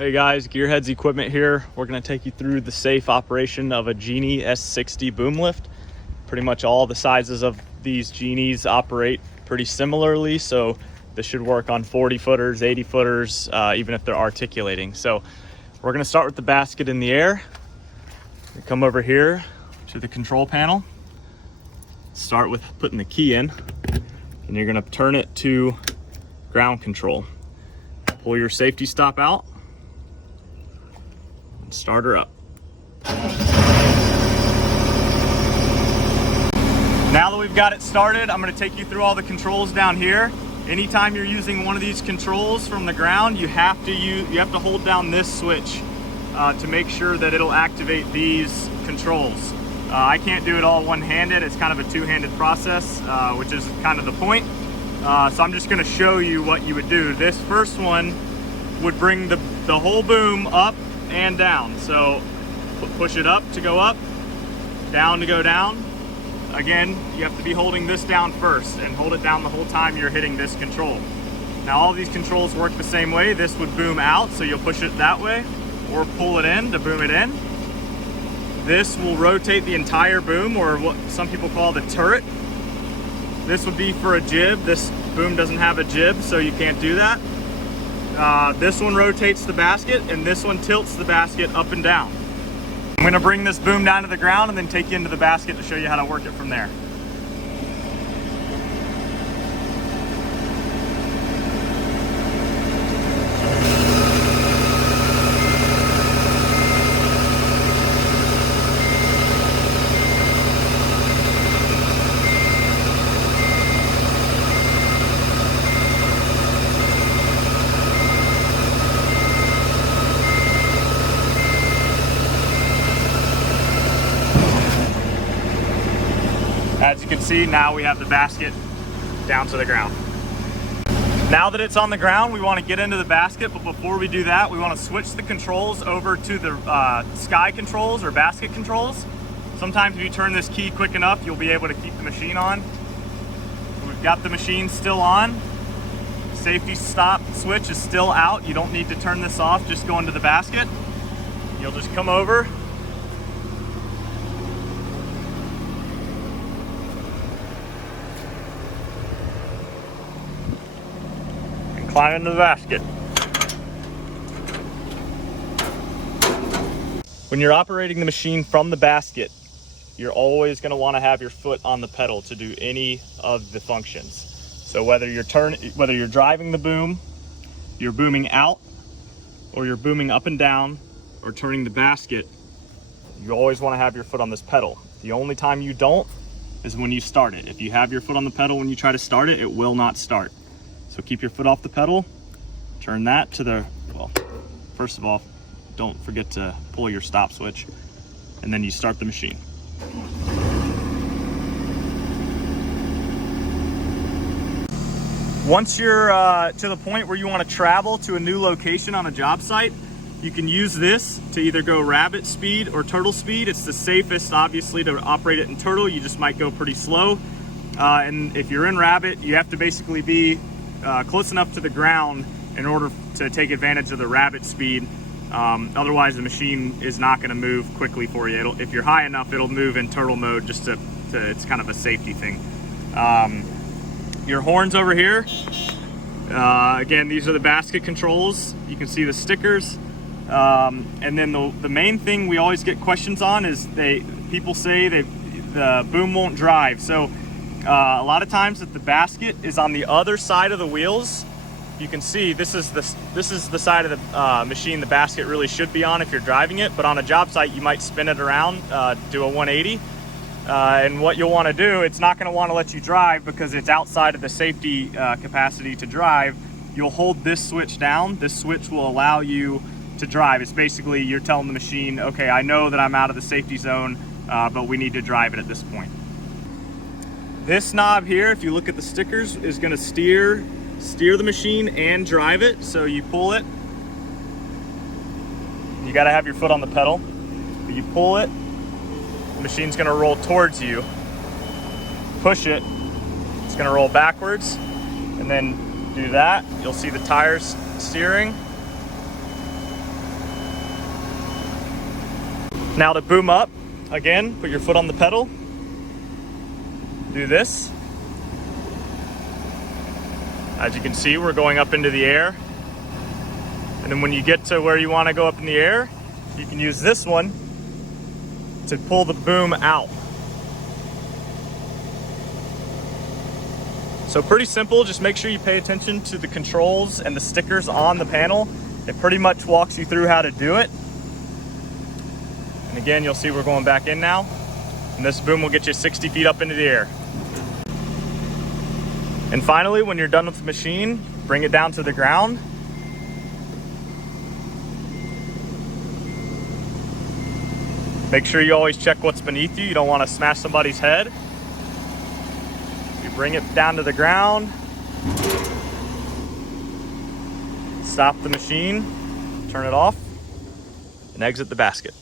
Hey guys, Gearheadz equipment here. We're going to take you through the safe operation of a Genie S-60 boom lift. Pretty much all the sizes of these Genies operate pretty similarly, so this should work on 40 footers, 80 footers, even if they're articulating. So we're going to start with the basket in the air. We come over here to the control panel. Start with putting the key in, and you're going to turn it to ground control. Pull your safety stop out. Start her up. Now that we've got it started, I'm going to take you through all the controls down here. Anytime you're using one of these controls from the ground, you have to hold down this switch to make sure that it'll activate these controls. I can't do it all one-handed. It's kind of a two-handed process, which is kind of the point. So I'm just going to show you what you would do. This first one would bring the whole boom up and down. So push it up to go up, down to go down. Again, you have to be holding this down first and hold it down the whole time you're hitting this control. Now all of these controls work the same way. This would boom out, so you'll push it that way, or pull it in to boom it in. This will rotate the entire boom, or what some people call the turret. This would be for a jib. This boom doesn't have a jib, so you can't do that. This one rotates the basket, and this one tilts the basket up and down. I'm going to bring this boom down to the ground and then take you into the basket to show you how to work it from there. As you can see, now we have the basket down to the ground. Now that it's on the ground, we want to get into the basket, but before we do that, we want to switch the controls over to the sky controls or basket controls. Sometimes if you turn this key quick enough, you'll be able to keep the machine on. We've got the machine still on. Safety stop switch is still out. You don't need to turn this off, just go into the basket. You'll just come over, climb into the basket. When you're operating the machine from the basket, you're always going to want to have your foot on the pedal to do any of the functions. So whether you're driving the boom, you're booming out, or you're booming up and down, or turning the basket, you always want to have your foot on this pedal. The only time you don't is when you start it. If you have your foot on the pedal when you try to start it, it will not start. So keep your foot off the pedal, turn that to the, well, first of all, don't forget to pull your stop switch, and then you start the machine. Once you're to the point where you want to travel to a new location on a job site, you can use this to either go rabbit speed or turtle speed. It's the safest, obviously, to operate it in turtle. You just might go pretty slow. And if you're in rabbit, you have to basically be close enough to the ground in order to take advantage of the rabbit speed. Otherwise the machine is not going to move quickly for you. If you're high enough, it'll move in turtle mode just to it's kind of a safety thing. Your horns over here, again, these are the basket controls. You can see the stickers. And then the main thing we always get questions on is people say that the boom won't drive. So a lot of times if the basket is on the other side of the wheels, you can see this is the side of the machine the basket really should be on if you're driving it, but on a job site you might spin it around, do a 180, and what you'll want to do, it's not going to want to let you drive because it's outside of the safety capacity to drive. You'll hold this switch down. This switch will allow you to drive. It's basically you're telling the machine, okay, I know that I'm out of the safety zone, but we need to drive it at this point. This knob here, if you look at the stickers, is going to steer the machine and drive it. So you pull it, you got to have your foot on the pedal. You pull it, the machine's going to roll towards you. Push it, it's going to roll backwards, and then do that. You'll see the tires steering. Now to boom up, again, put your foot on the pedal, do this. As you can see, we're going up into the air. And then when you get to where you want to go up in the air, you can use this one to pull the boom out. So pretty simple, just make sure you pay attention to the controls and the stickers on the panel. It pretty much walks you through how to do it. And again, you'll see we're going back in now. And this boom will get you 60 feet up into the air. And finally, when you're done with the machine, bring it down to the ground. Make sure you always check what's beneath you. You don't want to smash somebody's head. You bring it down to the ground. Stop the machine, turn it off, and exit the basket.